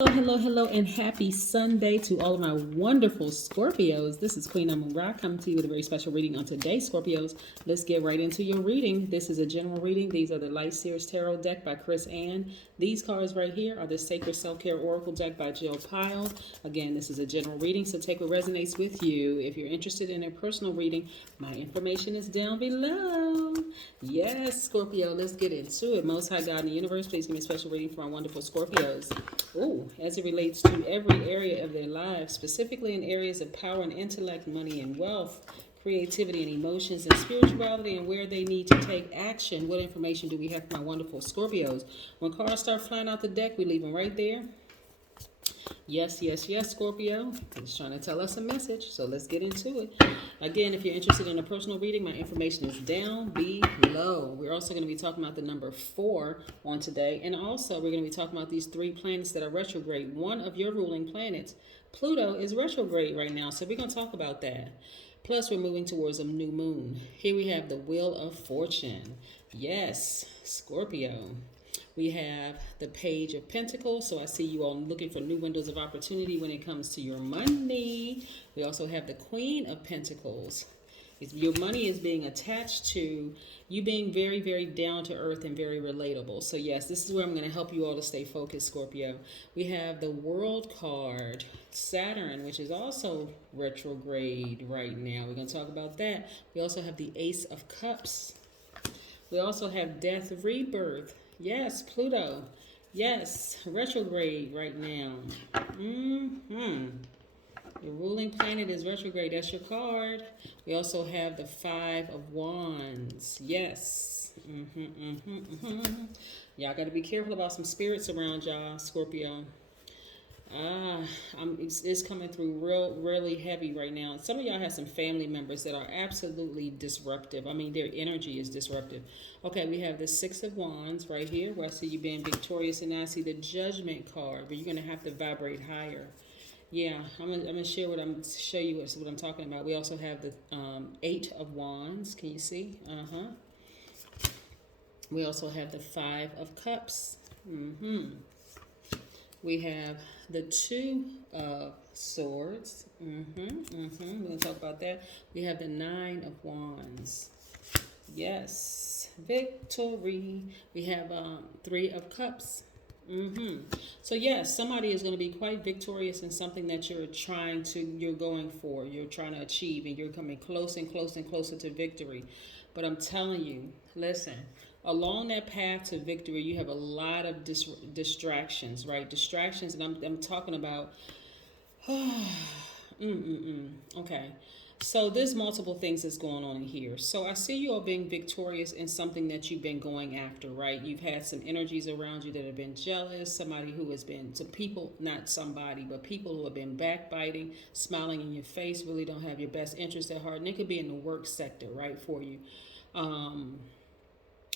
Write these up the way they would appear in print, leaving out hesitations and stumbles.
Hello, and happy Sunday to all of my wonderful Scorpios. This is Queen Amun Ra coming to you with a very special reading on today, Scorpios. Let's get right into your reading. This is a general reading. These are the Light Series Tarot deck by Chris Ann. These cards right here are the Sacred Self-Care Oracle deck by Jill Pyle. Again, this is a general reading, so take what resonates with you. If you're interested in a personal reading, my information is down below. Yes, Scorpio, let's get into it. Most High God in the universe, please give me a special reading for my wonderful Scorpios. Ooh, as it relates to every area of their lives, specifically in areas of power and intellect, money and wealth, creativity and emotions, and spirituality, and where they need to take action. What information do we have for my wonderful Scorpios? When cards start flying out the deck, we leave them right there. Yes, Scorpio. It's trying to tell us a message, so let's get into it. Again, if you're interested in a personal reading, my information is down below. We're also going to be talking about the number 4 on today, and also we're going to be talking about these 3 planets that are retrograde. One of your ruling planets, Pluto, is retrograde right now, so we're going to talk about that. Plus, we're moving towards a new moon. Here we have the Wheel of Fortune. Yes, Scorpio. We have the Page of Pentacles, so I see you all looking for new windows of opportunity when it comes to your money. We also have the Queen of Pentacles. Your money is being attached to you being very, very down to earth and very relatable. So yes, this is where I'm going to help you all to stay focused, Scorpio. We have the World card, Saturn, which is also retrograde right now. We're going to talk about that. We also have the Ace of Cups. We also have Death, Rebirth. Yes, Pluto. Yes, retrograde right now. Your ruling planet is retrograde. That's your card. We also have the 5 of Wands. Yes. Y'all got to be careful about some spirits around y'all, Scorpio. It's coming through really heavy right now. Some of y'all have some family members that are absolutely disruptive. I mean, their energy is disruptive. Okay, we have the 6 of Wands right here, where I see you being victorious, and now I see the Judgment card, but you're gonna have to vibrate higher. Yeah, I'm gonna show you what I'm talking about. We also have the 8 of Wands. Can you see? We also have the 5 of Cups. We have the 2 of Swords. We're going to talk about that. We have the 9 of Wands. Yes, victory. We have 3 of Cups. So yes, somebody is going to be quite victorious in something that you're going for, you're trying to achieve, and you're coming close and closer to victory. But I'm telling you, listen, along that path to victory, you have a lot of distractions, right? Distractions, and I'm talking about, okay. So there's multiple things that's going on in here. So I see you all being victorious in something that you've been going after, right? You've had some energies around you that have been jealous, somebody who has been, some people, not somebody, but people who have been backbiting, smiling in your face, really don't have your best interest at heart. And it could be in the work sector, right, for you.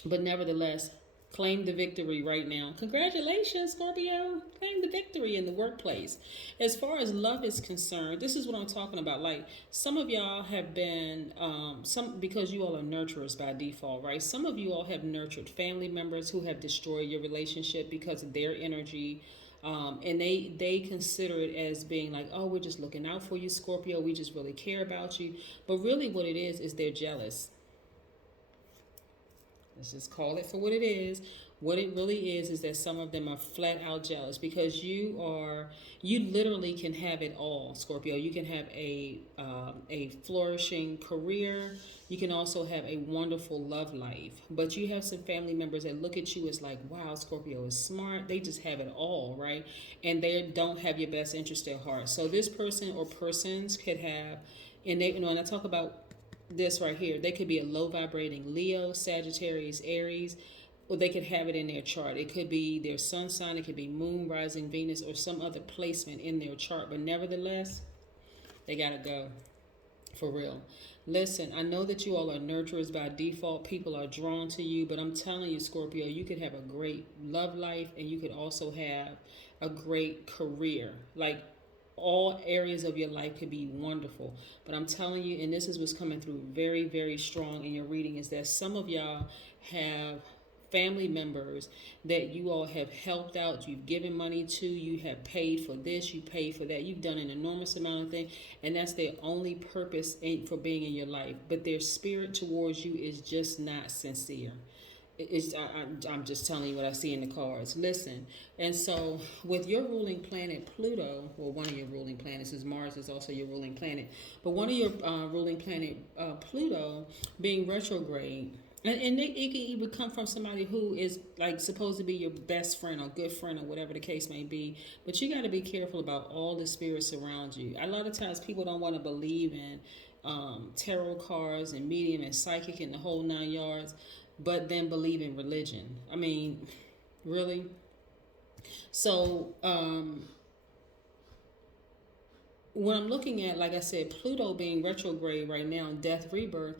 But nevertheless, claim the victory right now. Congratulations, Scorpio. Claim the victory in the workplace. As far as love is concerned, this is what I'm talking about. Like, some of y'all have been, because you all are nurturers by default, right? Some of you all have nurtured family members who have destroyed your relationship because of their energy. And they consider it as being like, oh, we're just looking out for you, Scorpio. We just really care about you. But really what it is they're jealous. Let's just call it for what it is. What it really is that some of them are flat out jealous because you literally can have it all, Scorpio. You can have a flourishing career. You can also have a wonderful love life. But you have some family members that look at you as like, wow, Scorpio is smart. They just have it all, right? And they don't have your best interest at heart. So this person or persons could have, and I talk about this right here, they could be a low vibrating Leo, Sagittarius, Aries, or they could have it in their chart. It could be their sun sign, it could be moon, rising Venus, or some other placement in their chart. But nevertheless, they gotta go. For real. Listen, I know that you all are nurturers by default. People are drawn to you, but I'm telling you, Scorpio, you could have a great love life and you could also have a great career. Like, all areas of your life could be wonderful. But I'm telling you, and this is what's coming through very, very strong in your reading, is that some of y'all have family members that you all have helped out, you've given money to, you have paid for this, you paid for that, you've done an enormous amount of things, and that's their only purpose for being in your life. But their spirit towards you is just not sincere. I'm just telling you what I see in the cards. Listen, and so with your ruling planet Pluto, well, one of your ruling planets is Mars is also your ruling planet, but one of your ruling planet Pluto being retrograde, and it can even come from somebody who is like supposed to be your best friend or good friend or whatever the case may be. But you got to be careful about all the spirits around you. A lot of times people don't want to believe in tarot cards and medium and psychic and the whole 9 yards, but then believe in religion. I mean, really? So when I'm looking at, like I said, Pluto being retrograde right now, death, rebirth,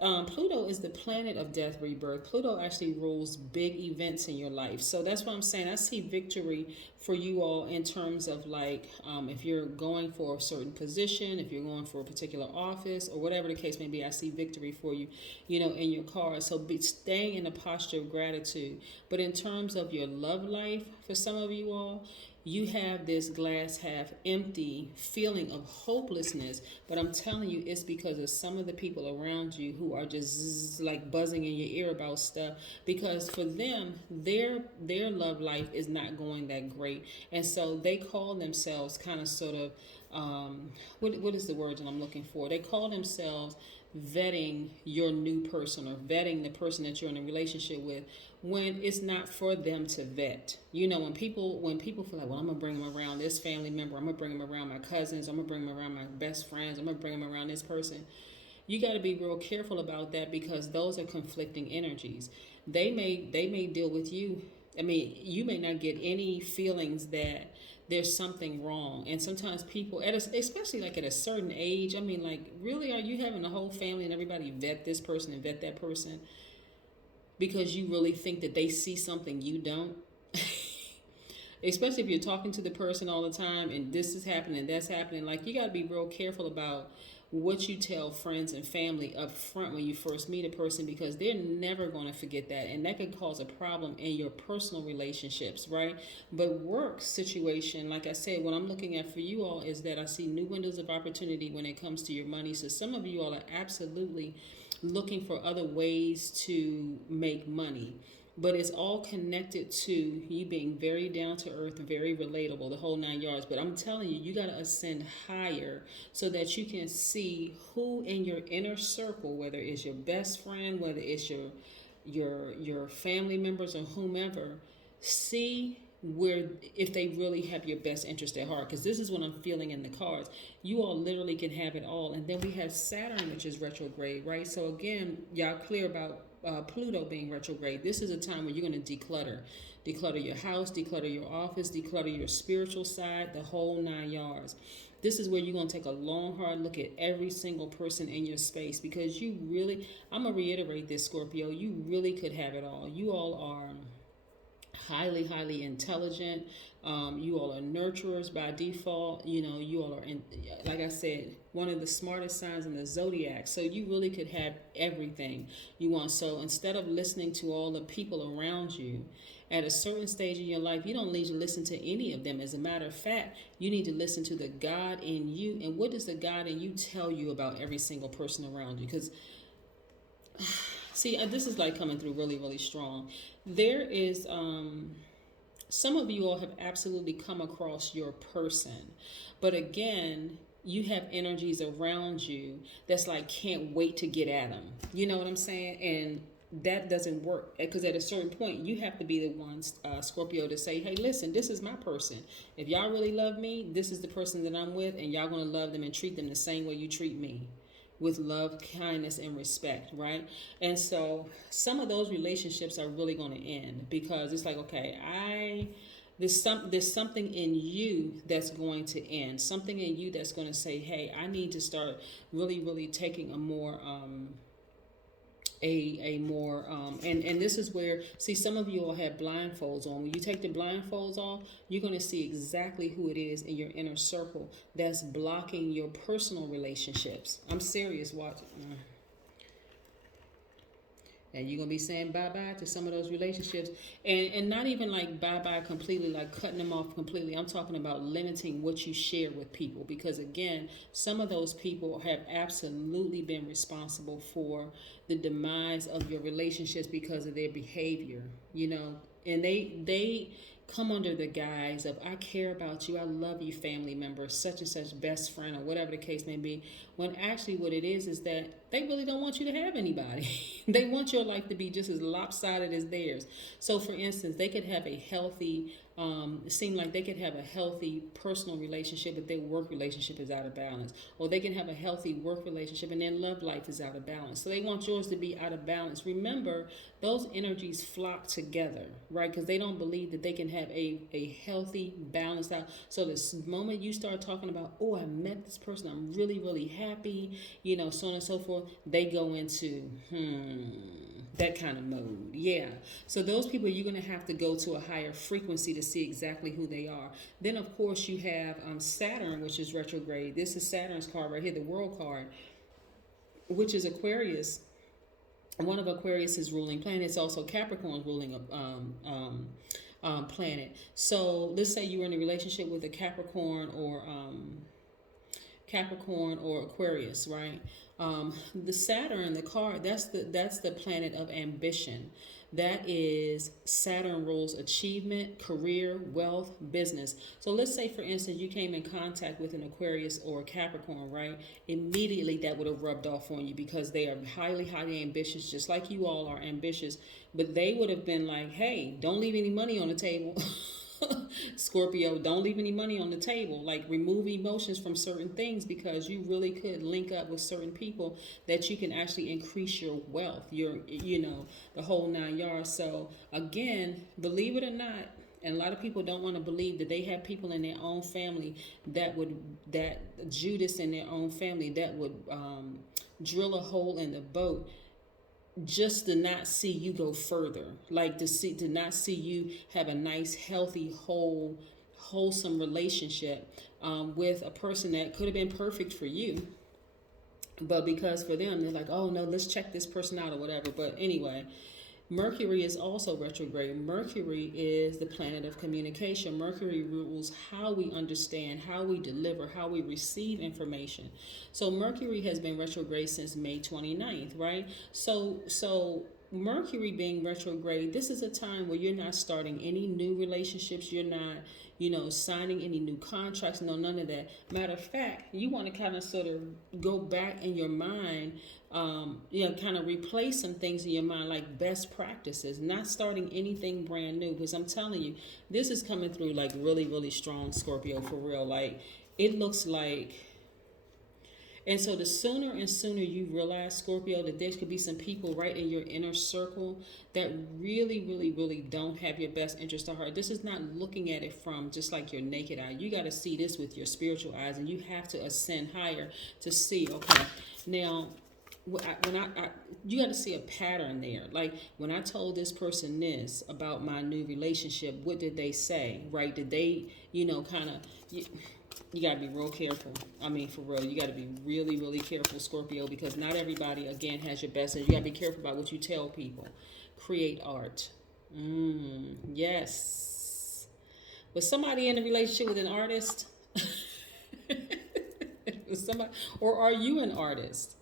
Pluto is the planet of death, rebirth. Pluto actually rules big events in your life. So that's what I'm saying. I see victory for you all in terms of like if you're going for a certain position, if you're going for a particular office or whatever the case may be, I see victory for you, in your cards. So be staying in a posture of gratitude. But in terms of your love life, for some of you all, you have this glass half empty feeling of hopelessness, but I'm telling you, it's because of some of the people around you who are just like buzzing in your ear about stuff, because for them, their love life is not going that great. And so they call themselves kind of sort of, what is the word that I'm looking for? They call themselves vetting your new person or vetting the person that you're in a relationship with, when it's not for them to vet. When people feel like, well, I'm gonna bring them around this family member, I'm gonna bring them around my cousins, I'm gonna bring them around my best friends, I'm gonna bring them around this person. You got to be real careful about that, because those are conflicting energies. They may deal with you. I mean, you may not get any feelings that there's something wrong. And sometimes people, especially like at a certain age, I mean, like, really, are you having the whole family and everybody vet this person and vet that person because you really think that they see something you don't? Especially if you're talking to the person all the time and this is happening and that's happening. Like, you got to be real careful about what you tell friends and family up front when you first meet a person, because they're never going to forget that, and that could cause a problem in your personal relationships, right? But work situation, like I said, what I'm looking at for you all is that I see new windows of opportunity when it comes to your money. So some of you all are absolutely looking for other ways to make money, but it's all connected to you being very down to earth, very relatable, the whole 9 yards. But I'm telling you, you got to ascend higher so that you can see who in your inner circle, whether it's your best friend, whether it's your family members or whomever, see where, if they really have your best interest at heart. Because this is what I'm feeling in the cards. You all literally can have it all. And then we have Saturn, which is retrograde, right? So again, y'all clear about Pluto being retrograde. This is a time where you're going to declutter your house, declutter your office, declutter your spiritual side, the whole 9 yards. This is where you're going to take a long, hard look at every single person in your space, because you really, I'm going to reiterate this, Scorpio, you really could have it all. You all are highly intelligent. You all are nurturers by default. You all are, like I said, one of the smartest signs in the Zodiac. So you really could have everything you want. So instead of listening to all the people around you, at a certain stage in your life, you don't need to listen to any of them. As a matter of fact, you need to listen to the God in you. And what does the God in you tell you about every single person around you? Because see, this is like coming through really strong. There is some of you all have absolutely come across your person, but again, you have energies around you that's like, can't wait to get at them. You know what I'm saying? And that doesn't work, because at a certain point, you have to be the one, Scorpio, to say, hey, listen, this is my person. If y'all really love me, this is the person that I'm with, and y'all going to love them and treat them the same way you treat me, with love, kindness, and respect, right? And so some of those relationships are really going to end, because it's like, okay, there's something in you that's going to end, something in you that's going to say, hey, I need to start really taking a more and this is where, see, some of you all have blindfolds on. When you take the blindfolds off, you're going to see exactly who it is in your inner circle that's blocking your personal relationships. I'm serious. Watch. And you're going to be saying bye-bye to some of those relationships. And not even like bye-bye completely, like cutting them off completely. I'm talking about limiting what you share with people. Because, again, some of those people have absolutely been responsible for the demise of your relationships because of their behavior, you know. And they come under the guise of, I care about you, I love you, family member, such and such, best friend, or whatever the case may be, when actually what it is that they really don't want you to have anybody. They want your life to be just as lopsided as theirs. So for instance, they could have a healthy, it seemed like they could have a healthy personal relationship, but their work relationship is out of balance. Or they can have a healthy work relationship and their love life is out of balance. So they want yours to be out of balance. Remember, those energies flock together, right? Because they don't believe that they can have a healthy, balanced out. So the moment you start talking about, oh, I met this person, I'm really, really happy, you know, so on and so forth, they go into, that kind of mode. Yeah. So those people, you're going to have to go to a higher frequency to see exactly who they are. Then, of course, you have Saturn, which is retrograde. This is Saturn's card right here, the world card, which is Aquarius. One of Aquarius's ruling planets, also Capricorn's ruling planet. So let's say you were in a relationship with a Capricorn or Aquarius, right? The Saturn, the card, that's the planet of ambition. That is, Saturn rules achievement, career, wealth, business. So let's say, for instance, you came in contact with an Aquarius or a Capricorn, right? Immediately that would have rubbed off on you because they are highly, highly ambitious, just like you all are ambitious. But they would have been like, hey, don't leave any money on the table. Scorpio, don't leave any money on the table. Like, remove emotions from certain things, because you really could link up with certain people that you can actually increase your wealth, your, you know, the whole 9 yards. So again, believe it or not, and a lot of people don't want to believe that they have people in their own family that Judas in their own family that would drill a hole in the boat just to not see you go further, like to not see you have a nice, healthy, wholesome relationship with a person that could have been perfect for you, but because for them they're like, oh no, let's check this person out or whatever. But anyway, Mercury is also retrograde. Mercury is the planet of communication. Mercury rules how we understand, how we deliver, how we receive information. So Mercury has been retrograde since May 29th, right? So Mercury being retrograde, this is a time where you're not starting any new relationships. You're not, you know, signing any new contracts. No, none of that. Matter of fact, you want to kind of sort of go back in your mind, you know, kind of replace some things in your mind, like best practices, not starting anything brand new. Because I'm telling you, this is coming through like really, really strong, Scorpio, for real. Like, it looks like. And so the sooner and sooner you realize, Scorpio, that there could be some people right in your inner circle that really, really, really don't have your best interest at heart. This is not looking at it from just like your naked eye. You got to see this with your spiritual eyes, and you have to ascend higher to see, okay, now, you got to see a pattern there. Like, when I told this person this about my new relationship, what did they say, right? Did they, you know, kind of... You got to be real careful. I mean, for real, you got to be really, really careful, Scorpio, because not everybody, again, has your best. And you got to be careful about what you tell people. Create art. Yes. Was somebody in a relationship with an artist? Was somebody, or are you an artist?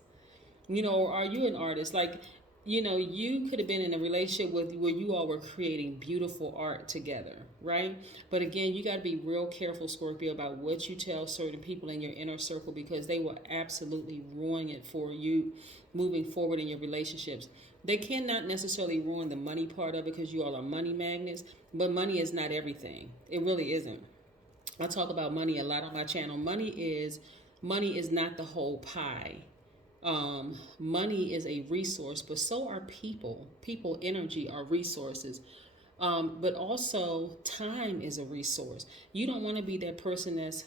You know, or are you an artist? Like, you know, you could have been in a relationship with where you all were creating beautiful art together, right? But again, you got to be real careful, Scorpio, about what you tell certain people in your inner circle, because they will absolutely ruin it for you moving forward in your relationships. They cannot necessarily ruin the money part of it, because you all are money magnets, but money is not everything. It really isn't. I talk about money a lot on my channel. Money is not the whole pie. Money is a resource, but so are people. People, energy are resources. But also time is a resource. You don't want to be that person that's,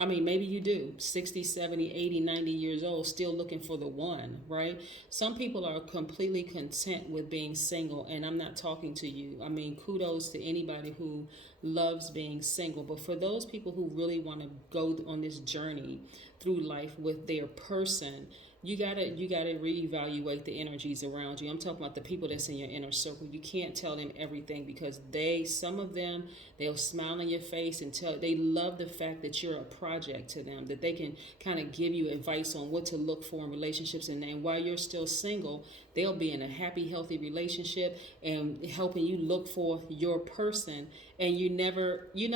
I mean, maybe you do, 60, 70, 80, 90 years old, still looking for the one, right? Some people are completely content with being single, and I'm not talking to you. I mean, kudos to anybody who loves being single. But for those people who really want to go on this journey through life with their person, you gotta reevaluate the energies around you. I'm talking about the people that's in your inner circle. You can't tell them everything because some of them, they'll smile in your face and they love the fact that you're a project to them, that they can kind of give you advice on what to look for in relationships. And then while you're still single, they'll be in a happy, healthy relationship and helping you look for your person. And you never, you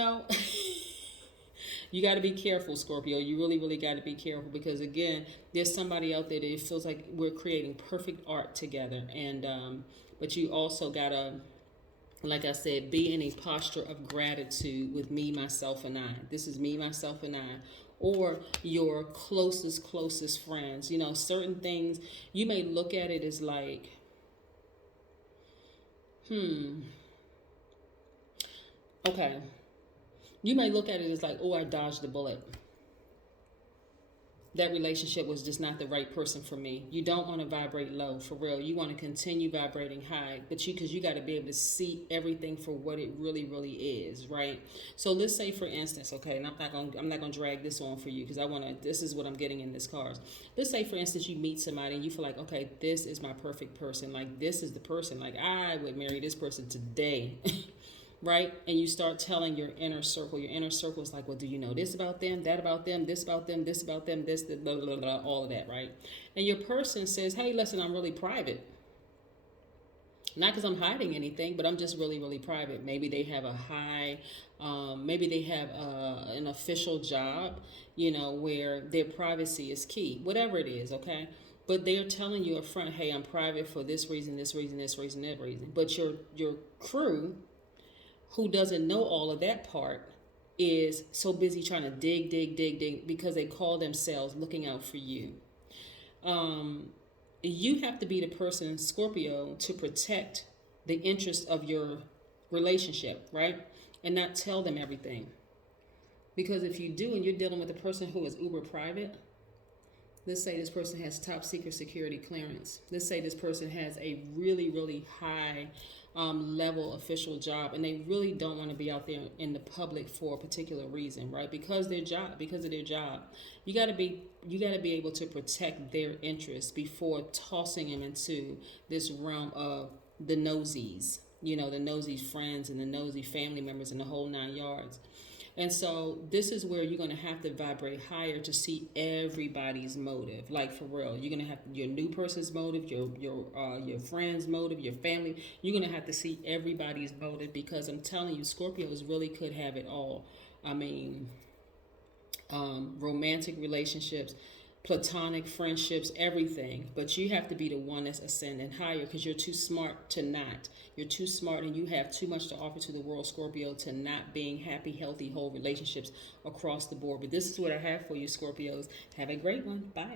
got to be careful, Scorpio. You really, really got to be careful because, again, there's somebody out there that it feels like we're creating perfect art together. And, but you also got to, like I said, be in a posture of gratitude with me, myself, and I. This is me, myself, and I. Or your closest friends. Certain things, you may look at it as like, okay. You may look at it as like, oh, I dodged the bullet. That relationship was just not the right person for me. You don't want to vibrate low, for real. You want to continue vibrating high, because you got to be able to see everything for what it really, really is, right? So let's say, for instance, okay, and I'm not gonna drag this on for you because this is what I'm getting in this card. Let's say, for instance, you meet somebody and you feel like, okay, this is my perfect person. Like, this is the person. Like, I would marry this person today. Right? And you start telling your inner circle. Your inner circle is like, well, do you know this about them, that about them, this about them, this about them, this, blah, blah, blah, all of that, right? And your person says, hey, listen, I'm really private. Not because I'm hiding anything, but I'm just really, really private. Maybe they have maybe they have an official job, where their privacy is key. Whatever it is, okay? But they're telling you up front, hey, I'm private for this reason, this reason, this reason, that reason. But your crew, who doesn't know all of that part, is so busy trying to dig because they call themselves looking out for you. You have to be the person, Scorpio, to protect the interest of your relationship, right? And not tell them everything. Because if you do and you're dealing with a person who is uber private, let's say this person has top secret security clearance. Let's say this person has a really, really high level official job, and they really don't want to be out there in the public for a particular reason, right? Because of their job. You got to be able to protect their interests before tossing them into this realm of the nosies, the nosy friends and the nosy family members and the whole 9 yards. And so this is where you're going to have to vibrate higher to see everybody's motive. Like, for real, you're going to have your new person's motive, your friend's motive, your family. You're going to have to see everybody's motive, because I'm telling you, Scorpios really could have it all. I mean, romantic relationships, platonic friendships, everything. But you have to be the one that's ascending higher, because you're too smart to not. You're too smart and you have too much to offer to the world, Scorpio, to not being happy, healthy, whole relationships across the board. But this is what I have for you, Scorpios. Have a great one. Bye.